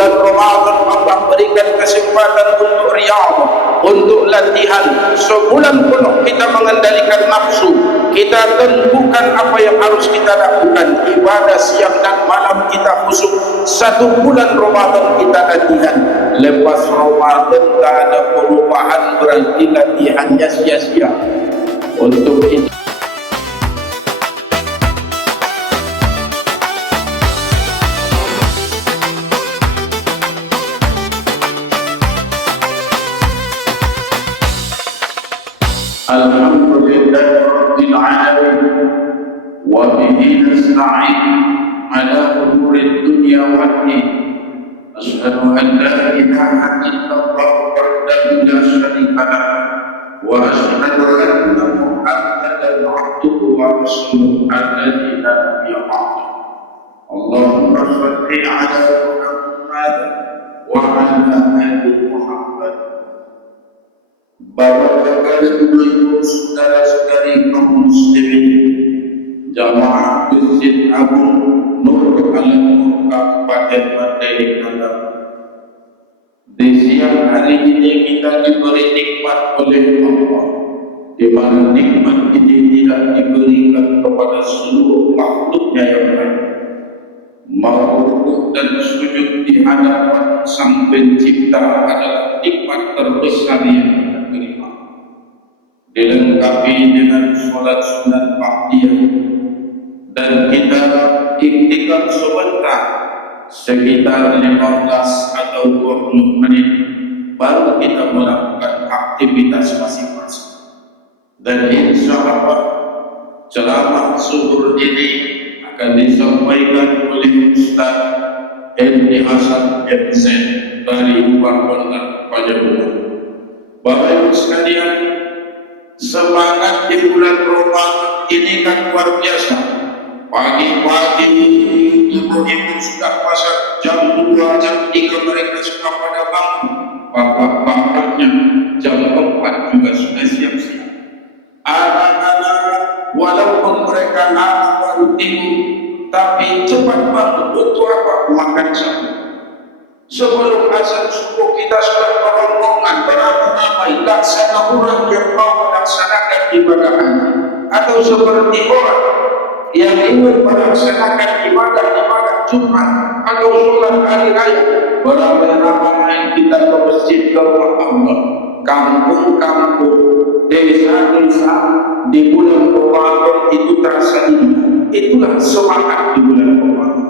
bulan Ramadan Allah berikan kesempatan untuk riyadhah, untuk latihan. Sebulan penuh kita mengendalikan nafsu, kita tentukan apa yang harus kita lakukan, ibadah siang dan malam kita khusyuk. 1 bulan Ramadan kita latihan. Lepas Ramadan tak ada perubahan, berarti latihannya sia-sia. Untuk itu Alhamdulillahirabbil alamin wa bihi nasta'in ala umuri dunya wad din. Asyhadu an la ilaha illallah wahdahu la syarika lah wa asyhadu anna Muhammadan abduhu wa rasuluhu alladzi la nabiyya ba'dahu. Allahumma shalli ala Muhammad wa ala ali Muhammad. Bapak-bapak dan ibu-ibu, saudara-saudari kaum muslimin, jamaah Masjid Agung Nur Al-Nur Kabupaten Mandailing. Di siang hari ini kita diberi nikmat oleh Allah, di mana nikmat ini tidak diberikan kepada seluruh makhluknya yang lain. Mau rukuk dan sujud di hadapan Sang Pencipta adalah nikmat terbesar yang kita terima. Dilengkapi dengan sholat sunat ba'diyah, dan kita iktikaf sebentar sekitar 15 atau 20 menit, baru kita melakukan aktivitas masing-masing. Dan insya Allah ceramah zuhur ini akan disampaikan oleh Ustaz Henry Hasan MC dari Pondok Pajabulan. Bapak Ibu sekalian, semangat di bulan Ramadan ini kan luar biasa. Pagi-pagi ibu-ibu sudah masak, jam 2, jam 3 mereka sudah pada bangun. Bapak-bapaknya jam 4 juga sudah siap-siap. Anak-anak walaupun mereka anak baru tidur, tapi cepat bangun untuk apa? Makan sahur. Sebelum azan subuh kita sudah berombongan, beramai-ramai laksana orang yang mau melaksanakan ibadah haji, atau seperti orang yang ingin melaksanakan ibadah Jumat atau sholat hari raya, beramai-ramai kita ke masjid, ke rumah Allah. Kampung-kampung, desa-desa di bulan Ramadan itu terasa indah. Itulah semangat di bulan Ramadan.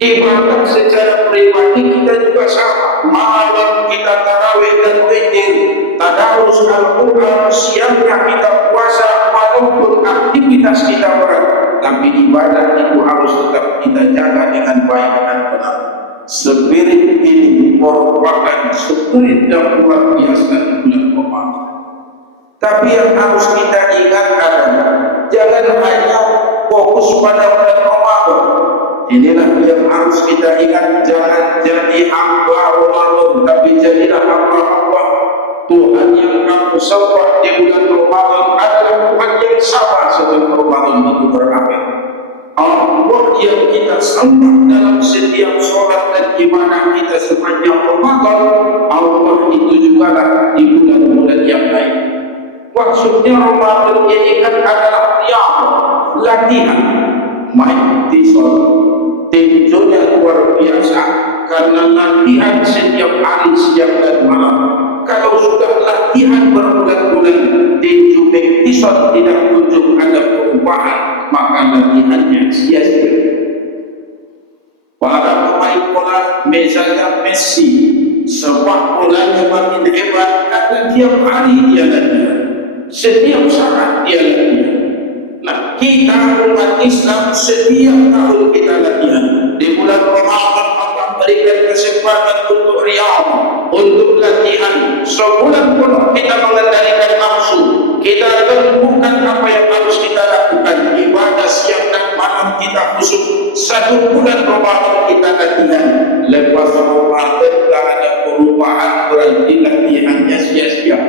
Ibadah secara pribadi kita juga sama. Malam kita tarawih dan witir, tadarus Al-Quran, siangnya kita puasa, walaupun aktivitas kita berat, tapi ibadah itu harus tetap kita jaga dengan baik dan benar. Spirit ini merupakan spirit yang luar biasa di bulan Ramadan. Tapi yang harus kita ingat adalah jangan hanya fokus pada bulan Ramadan. Inilah yang harus kita ingat, jangan jadi hamba Ramadan, tapi jadilah hamba-hamba Tuhan yang kamu sembah di bulan Ramadan adalah Tuhan yang sama setelah Ramadan itu berakhir. Allah yang kita sembah dalam setiap sholat dan ibadah kita sepanjang Ramadan, Allah itu juga lah di bulan-bulan yang lain. Maksudnya Ramadan ini kan adalah latihan, main di sholat. Tinjaunya luar biasa karena latihan setiap hari siang dan malam. Kalau sudah latihan berbulan-bulan, tinju episode tidak kunjung ada perubahan, maka latihannya sia-sia. Para pemain bola, misalnya Messi, sepak bolanya makin hebat karena tiap hari dia latihan, setiap saat dia latihan. Nah, kita umat Islam setiap tahun kita latihan. Di bulan Ramadan Allah berikan kesempatan untuk riyadhah, untuk latihan. Sebulan penuh kita mengendalikan nafsu, kita tentukan apa yang harus kita lakukan, ibadah siang dan malam kita khusyuk. 1 bulan Ramadan kita latihan. Lepas Ramadan tak ada perubahan, berarti latihannya sia-sia.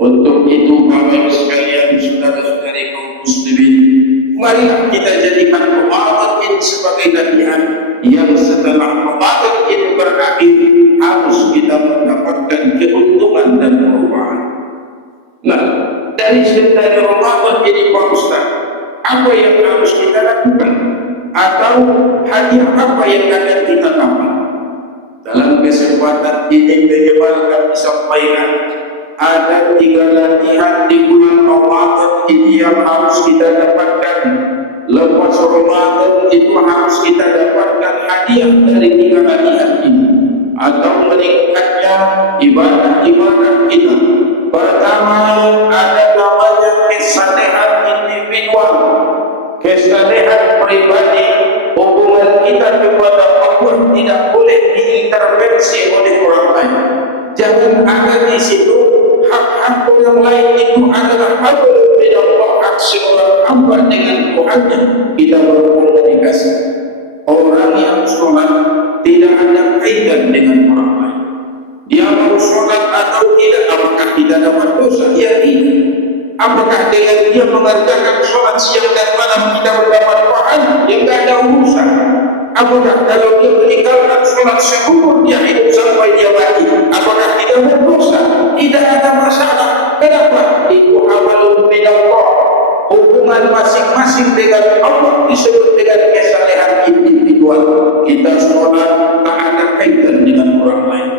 Untuk itu Bapak Ibu sekalian, saudara-saudari kaum muslimin, marilah kita jadikan Ramadan ini sebagai latihan yang setelah Ramadan ini dari Ramadan ini Pak Ustaz, apa yang harus kita lakukan? Atau hadiah apa yang akan kita dapat? Dalam kesempatan ini menyebarkan disampaikan ada 3 latihan di bulan Ramadan ini yang harus kita dapatkan. Lepas Ramadan itu harus kita dapatkan hadiah dari 3 latihan ini atau meningkatnya ibadah-ibadah kita. Pertama ada namanya kesalehan individual, kesalehan pribadi. Hubungan kita kepada Allah tidak boleh diintervensi oleh orang lain. Jangan ada di situ hak-hak orang lain itu adalah hak dari Allah, hak seorang hamba dengan Tuhannya. Kita berkomunikasi. Orang yang sholat tidak ada kaitan dengan orang lain. Dia mau sholat atau tidak, apakah kita dapat dosa? Ya tidak. Apakah dengan dia mengerjakan sholat siang dan malam kita mendapat pahala? Dia tidak ada urusan. Apakah kalau dia meninggalkan sholat seumur dia hidup sampai dia mati, apakah tidak berdosa? Tidak ada masalah. Kenapa? Itu amalun min Allah. Hubungan masing-masing dengan Allah disebut dengan kesalehan individual. Kita sholat tak ada kaitan dengan orang lain.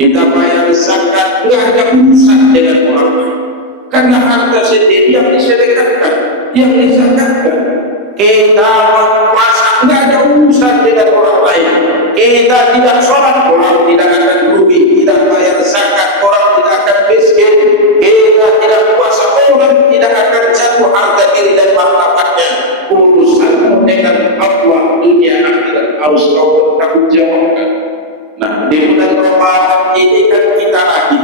Kita bayar zakat tidak ada urusan dengan orang lain. Karena harta sendiri yang disedekahkan, yang dizakatkan. Kita berpuasa tidak ada urusan dengan orang lain. Kita tidak sholat, orang tidak akan rugi. Tidak bayar zakat, orang tidak akan miskin. Kita tidak puasa, orang tidak akan jatuh harga diri dan martabatnya. Urusan dengan Allah dunia akhirat harus kau bertanggung jawabkan. Nah, di bulan Ramadan ini kan kita lagi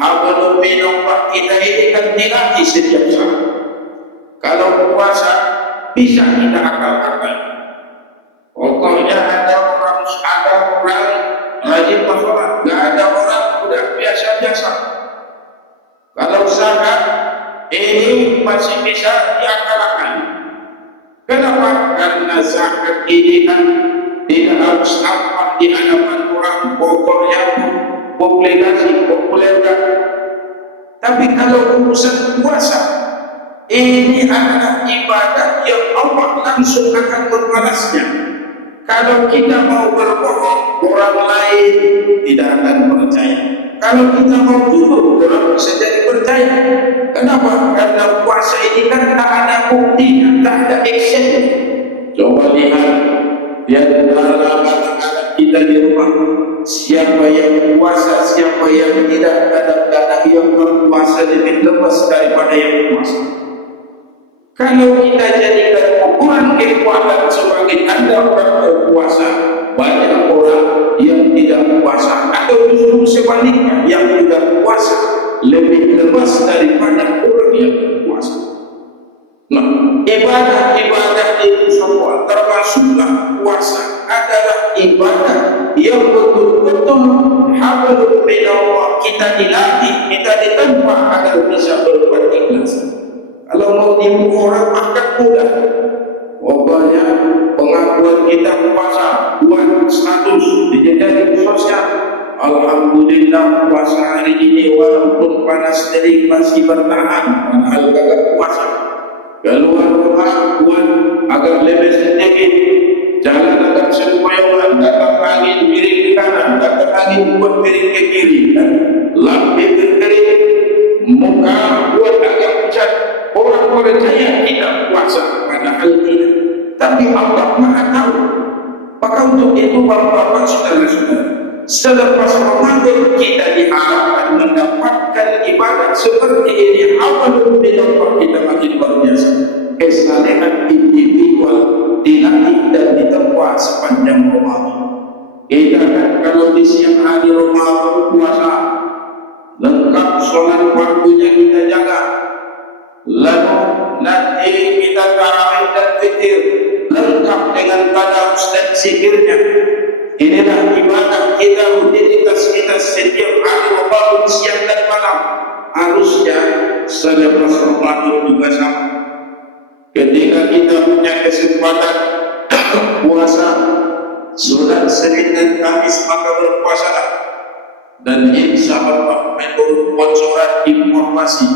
hablum minallah, kita ini kan dilatih setiap saat. Kalau puasa bisa kita akal-akal. Pokoknya ada orang rajin sholat, nggak ada orang udah biasa-biasa. Kalau zakat ini masih bisa diakal-akal. Kenapa? Karena zakat ini kan tidak harus tampak di hadapan orang, pokoknya populerkan. Tapi kalau urusan puasa, ini adalah ibadah yang Allah langsung akan membalasnya. Kalau kita mau berbohong, orang lain tidak akan percaya. Kalau kita mau jujur, orang bisa jadi percaya. Kenapa? Karena puasa ini kan tak ada bukti, tak ada action. Coba lihat, lihat anak-anak kita di rumah. Siapa yang puasa, siapa yang tidak. Kadang-kadang yang berpuasa lebih lepas daripada yang puasa. Kalau kita jadikan ukuran kekuatan sebagai tanda orang berpuasa, banyak orang yang tidak puasa, atau justru sebaliknya yang tidak puasa lebih lepas daripada orang yang berpuasa. Nah, ibadah-ibadah itu semua termasuklah puasa adalah ibadah yang betul-betul hablum minallah. Kita dilatih, kita ditempa agar bisa berbuat ikhlas. Kalau mau tipu orang akan mudah. Pokoknya pengakuan kita puasa buat status di jejaring sosial. Alhamdulillah puasa hari ini walaupun panas terik masih bertahan, padahal kagak puasa. Keluar rumah buat agar lebih sedikit, jalan agak sempoyongan, datang angin miring ke kanan, datang angin buat miring ke kiri, lampu berkering, muka buat agak pucat. Orang percaya tidak puasa, padahal tidak. Tapi Allah Maha tahu. Maka untuk itu bapak-bapak, saudara-saudara, selepas Ramadan kita diharapkan mendapatkan ibadah seperti ini. Hablum minallah, kita makin luar biasa. Kesalehan individual dilatih dan ditempa sepanjang Ramadan. Kita kan kalau di siang hari Ramadan puasa, lengkap sholat waktunya kita jaga. Lalu nanti kita tarawih dan witir lengkap dengan tadarus dan zikirnya. Inilah ibadah kita, rutinitas kita setiap hari Ramadan siang dan malam. Harusnya selepas Ramadan juga sama. Ketika kita punya kesempatan puasa sunat Senin dan Kamis, maka berpuasalah. Dan insya Allah menurut bocoran informasi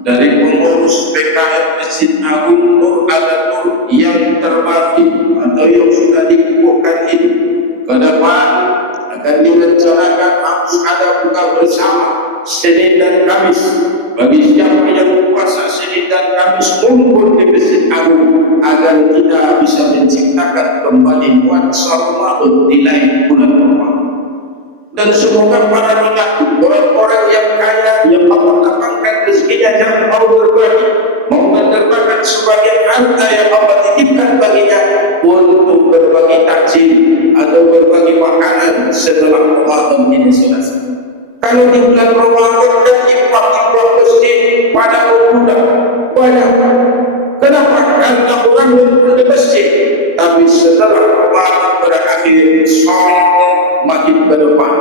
dari pengurus PKM Masjid Agung Nur Al-Nur yang terbagi atau yang sudah dikukuhkan ini, ke depan akan direncanakan harus ada buka bersama Senin dan Kamis. Bagi siapa yang puasa Senin dan Kamis kumpul di Masjid Agung agar kita bisa menciptakan kembali nuansa Ramadan di lain bulan Ramadan. Dan semoga para mengaku orang-orang yang kaya yang Allah lapangkan rezekinya jangan mau berbagi, mau menerbangkan sebagian harta yang Allah titipkan baginya untuk berbagi takjil atau berbagi makanan setelah Ramadan ini selesai. Kalau di bulan Ramadan dan infak-infak masjid pada mudah banyak. Kenapa? Karena orang berkumpul di masjid, tapi setelah Ramadan berakhir sholat makin ke depan.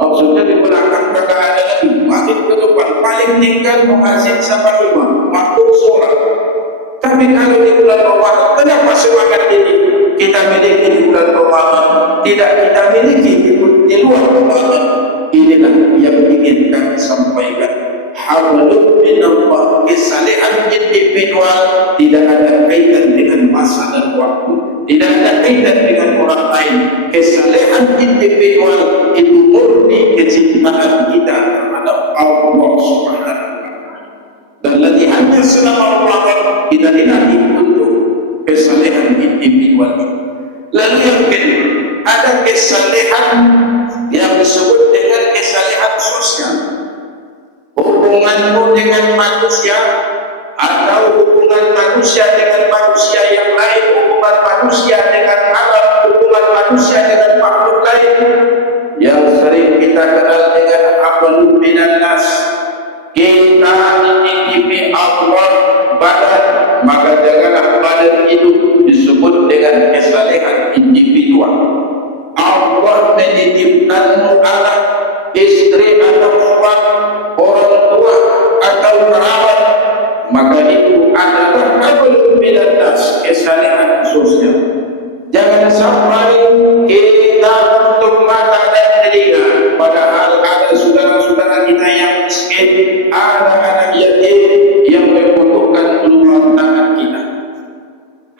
Maksudnya di belakang kagak ada lagi, makin ke depan. Paling tinggal muazzin sama imam, makmum sholat. Tapi kalau di bulan Ramadan, kenapa semangat ini kita miliki di bulan Ramadan, tidak kita miliki di luar Ramadan? Inilah yang ingin kami sampaikan. Hablum minallah, kesalehan individual tidak ada kaitan dengan masa dan waktu, tidak ada kaitan dengan orang lain. Kesalehan individual itu murni kecintaan kita terhadap Allah Subhanahu wa Ta'ala. Dan latihannya selama Ramadan kita dilatih untuk kesalehan individual. Lalu yang kedua, ada kesalehan yang disebut dengan kesalehan sosial. Hubunganmu dengan manusia atau hubungan manusia dengan manusia yang lain, hubungan manusia dengan alam, hubungan manusia dengan makhluk lain yang sering kita kenal dengan hablum minannas. Kita dititipi Allah badan, maka janganlah badan itu disebut dengan kesalehan individual. Allah menitipkanmu anak, istri atau suami, orang tua atau kerabat, maka itu adalah hablum minannas, kesalehan sosial. Jangan sampai kita tutup mata dan telinga, padahal ada saudara-saudara kita yang miskin, ada anak yatim yang membutuhkan uluran tangan kita.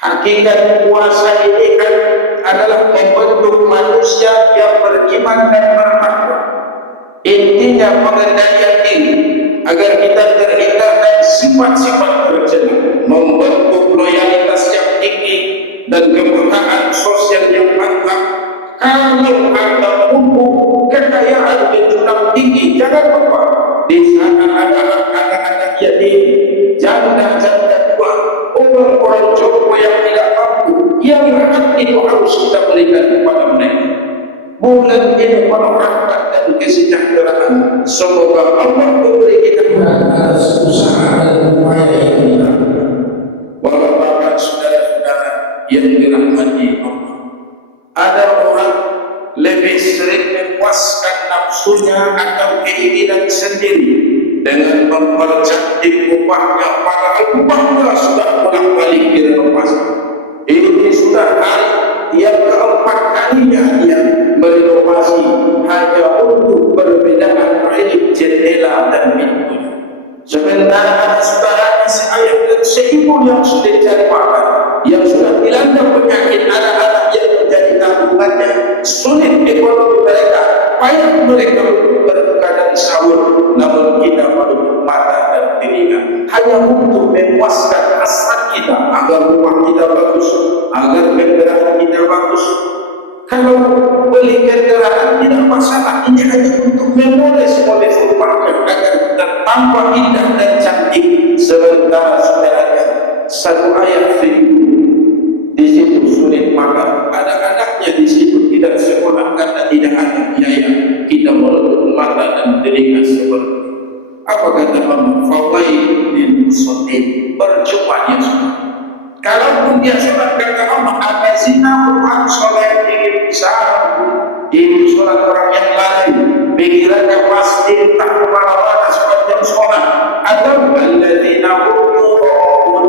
Hakikat puasa ini kan adalah membentuk manusia yang beriman dan bertakwa. Intinya pengendalian diri agar kita terhindar dari sifat-sifat tercela, membentuk loyalitas yang tinggi dan keberkahan sosial yang mantap. Kalau ada umum kekayaan menjulang tinggi, jangan lupa di sana ada anak-anak yatim, janda-janda tua, orang-orang jompo yang tidak mampu, yang hak itu harus kita berikan kepada mereka. Bulan ini penuh rahmat dan kesejahteraan. Semoga Allah memberi kita atas usaha dan upaya yang kita lakukan. Bapak-bapak, saudara-saudara yang dirahmati Allah, ada orang lebih sering memuaskan nafsunya atau keinginan sendiri dengan mempercantik upahnya, padahal upahnya sudah bolak-balik direnovasi. Ini sudah hari yang keempat kalinya dia merenovasi hanya untuk perbedaan railing jendela dan pintunya. Sementara ada saudaranya seayah dan seibu yang sudah cari makan, yang sudah dilanda penyakit, anak-anak yang menjadi tanggungannya, sulit ekonomi mereka, payah mereka untuk berbuka dan sahur, namun kita menutup mata dan telinga hanya untuk memuaskan hasrat kita agar rumah kita bagus, agar kendaraan kita bagus. Kalau beli kendaraan tidak masalah, ini hanya untuk memoles rumahnya agar kita tampak indah dan cantik. Sementara saudaranya satu ayat di situ sulit makan, anak-anaknya di situ tidak sekolah karena tidak ada biaya. Kita menutup mata dan telinga seperti apa kata Allah? Fawailil musallin, percuma dia sholat. Kalaupun dia sholat kata Allah, apa zinahu an sholatihim ini sholat orang yang lain, pikirannya pasti tak kemana-mana sepanjang sholat. Atau alladzina hum yura'un,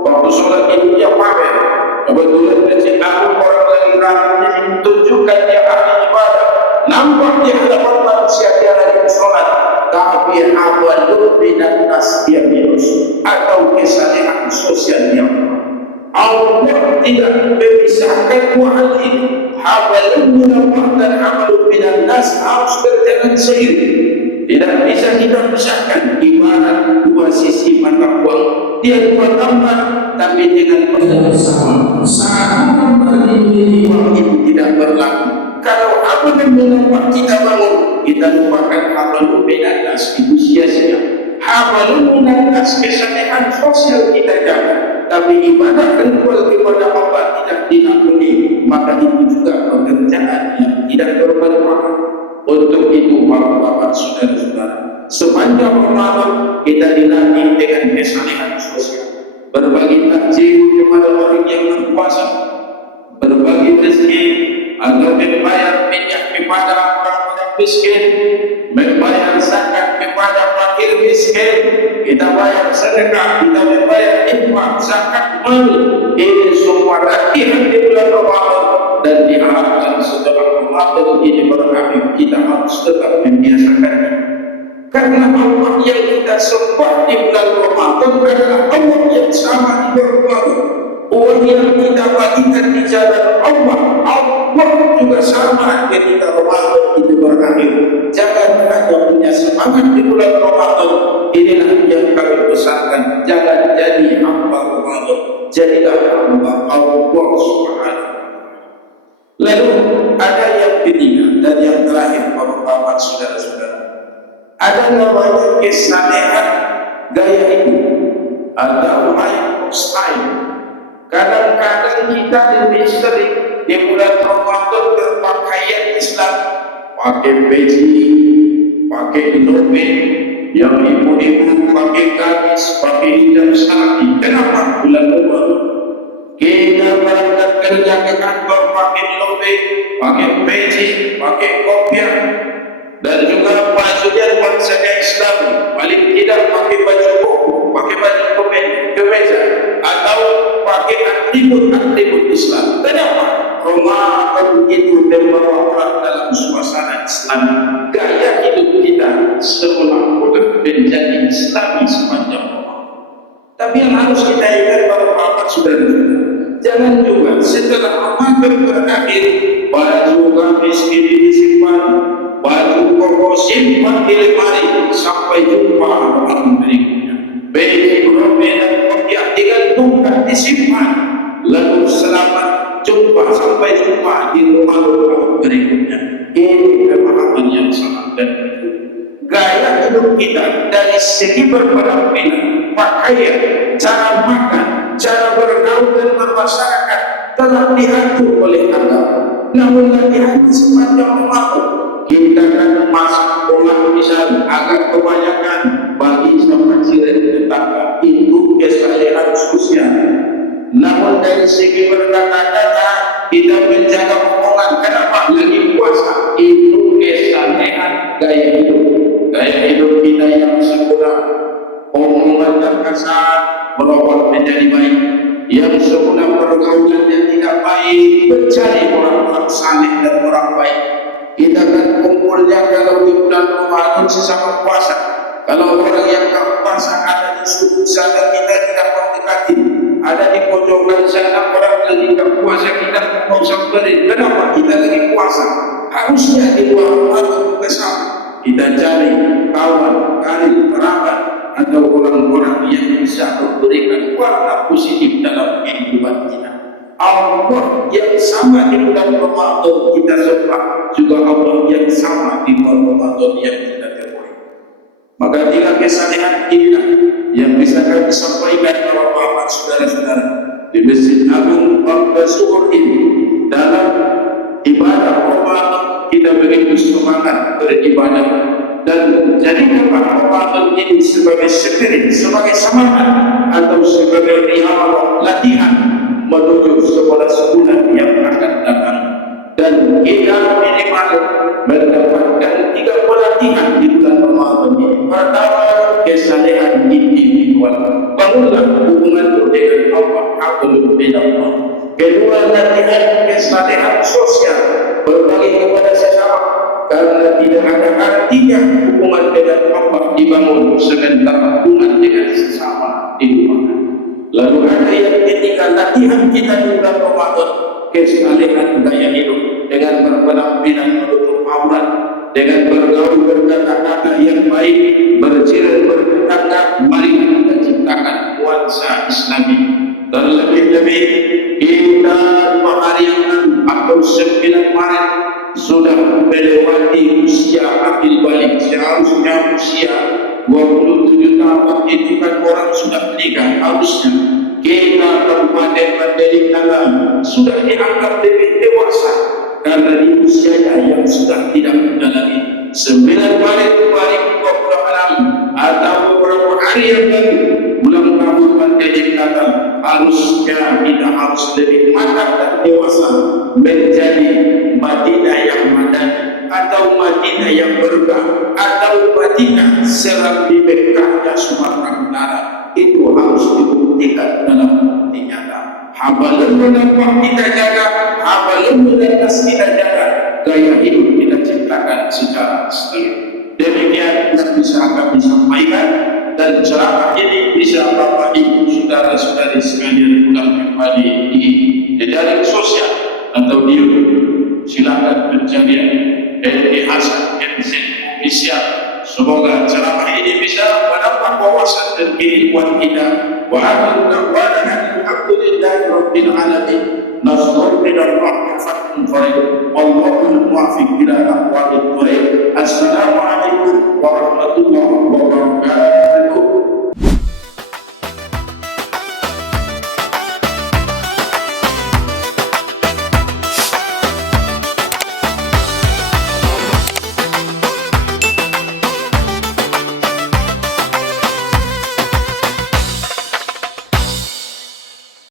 waktu sholat itu dia pamer. Kebetulan Masjid Agung orang lagi ramai tunjukkan dia ahli ibadah, nampak di hadapan manusia dia lagi sholat, tapi awalul binannas dia minus kesalehan sosial yang Allah tidak memisahkan dua hal ini. Hablum minallah dan hablum minan nas harus berjalan seiring. Tidak bisa kita pisahkan. Ibarat dua sisi mata uang, dia dua tambah, tapi dengan bersama. Satu bagi uang itu tidak berlaku. Kalau hablum minallah kita bangun, kita lupakan hablum minan nas, itu sia-sia. Hablum minan nas kesalehan sosial kita jaga, tapi ibadah ritual kepada Allah tidak diampuni, maka itu juga pekerjaan yang tidak bermanfaat. Untuk itu bapak-bapak, saudara-saudara, sepanjang Ramadan kita dilatih dengan kesalehan sosial, berbagi takjil kepada orang yang berpuasa, berbagi rezeki atau membayar minyak kepada orang-orang miskin, membayar zakat kepada fakir miskin, kita bayar sedekah, kita membayar infak, zakat mal. Ini semua latihan di bulan Ramadan, dan diharapkan setelah Ramadan ini berakhir kita harus tetap membiasakannya. Karena Allah yang kita sembah di bulan Ramadan adalah Allah yang sama di bulan Ramadan. Uang yang kita bagikan di jalan Allah, Allah juga sama ketika Ramadan itu berakhir. Jangan hanya punya semangat di bulan Ramadan. Inilah yang kami pesankan. Jangan jadi hamba Ramadan, jadilah hamba Allah Subhanahu. Lalu ada yang ketiga dan yang terakhir, bapak-bapak, saudara-saudara, ada namanya kesalehan gaya hidup atau lifestyle. Kadang-kadang kita lebih sering di bulan Ramadan berpakaian Islam, pakai peci, pakai lobe, yang ibu-ibu pakai gamis, pakai hijab syar'i. Kenapa bulan Ramadan? Kita berangkat kerja ke kantor pakai lobe, pakai peci, pakai kopiah, dan juga bajunya bangsanya Islam, paling tidak pakai baju koko, pakai baju kemeja, atau pakai atribut Islam. Kenapa? Ramadan itu membawa orang dalam suasana Islam. Gaya hidup kita seolah-olah menjadi Islami sepanjang Ramadan. Tapi yang harus kita ingat, bapak-bapak, saudara-saudara, jangan juga setelah Ramadan berakhir baju gamis ini disimpan, baju koko simpan di lemari sampai jumpa orang berikutnya. Baju robe dan kopiah digantungkan, disimpan, lalu selamat jumpa sampai jumpa di rumah orang berikutnya. Ini pemahaman yang sangat dan gaya hidup kita dari segi berpenampilan, pakaian, cara makan, cara bergaul dan bermasyarakat telah diatur oleh agama. Namun latihan sepanjang Ramadan kita akan masak pola misal agak kebanyakan bagi sama ciret tetangga, itu kesalehan sosial. Namun dari segi berkata-kata kita menjaga omongan. Kenapa? Lagi puasa, itu kesalehan gaya hidup. Gaya hidup kita yang sempurna, omongan dan kasar berubah menjadi baik. Yang semula pergaulan yang tidak baik, mencari orang-orang saleh dan orang baik. Kita akan kumpulnya kalau di bulan Ramadan sesama puasa. Kalau orang yang tak puasa ada di sudut sana, kita tidak mau dekati. Ada di pojokan sana orang lagi tak puasa, kita mau samperin. Kenapa? Kita lagi puasa. Harusnya di luar Ramadan juga sama. Kita cari kawan, karib, kerabat, atau orang-orang yang bisa memberikan warna positif dalam kehidupan kita. Allah yang sama di bulan Ramadan kita sembah, juga Allah yang sama di bulan Ramadan yang kita temui. Maka tiga kesalehan inilah yang bisa kami sampaikan kepada bapak, saudara-saudara, di Masjid Agung pada zuhur ini. Dalam ibadah Ramadan kita begitu semangat beribadah, dan jadikanlah Ramadan ini sebagai spirit, sebagai semangat, atau sebagai latihan menuju sebulan yang akan datang. Dan kita minimal mendapatkan 3 pelatihan di bulan Ramadan ini. Pertama, kesalehan individual, bangunlah hubungan dengan Allah, hablum minallah. Kedua, latihan kesalehan sosial, berbagi kepada sesama. Karena tidak ada artinya hubungan dengan Allah dibangun sementara hubungan dengan sesama dilupakan. Lalu ada yang ketika latihan kita di bulan Ramadan, kesalahan gaya hidup dengan berpenampilan menutup aurat, dengan bergaul berkata-kata yang baik, berjiran bertetangga, mari kita ciptakan nuansa Islami. Dan lebih-lebih kita 5 hari yang lalu atau 9 Maret sudah melewati usia akil balik. Seharusnya usia 27 tahun itu kan orang sudah menikah. Harusnya kita Kabupaten Mandailing sudah dianggap lebih dewasa karena di usianya yang sudah tidak muda lagi. 9 Maret 2026 atau beberapa hari yang lalu bulan Ramadan jadi datang, harusnya kita harus lebih matang dan dewasa menjadi Madinah yang madani atau Madinah yang berkah atau Madinah serambi Mekkahnya Sumatera Utara. Itu harus dibuktikan dalam bukti nyata. Habalan menambah kita jaga, habalan menetas kita jaga, gaya hidup kita ciptakan secara asli. Demikian yang bisa kami sampaikan, dan ceramah ini bisa Bapak Ibu saudara-saudari sekalian ulang kembali di jejaring sosial atau di YouTube. Silakan pencarian Edi Hasan NZ Official. Semoga ceramah ini bisa menambah wawasan dan keilmuan kita. Wa akhiru da'wana alhamdulillahi rabbil alamin. Nasrul minallah wa fathun qarib. Wallahul muwaffiq ila aqwamit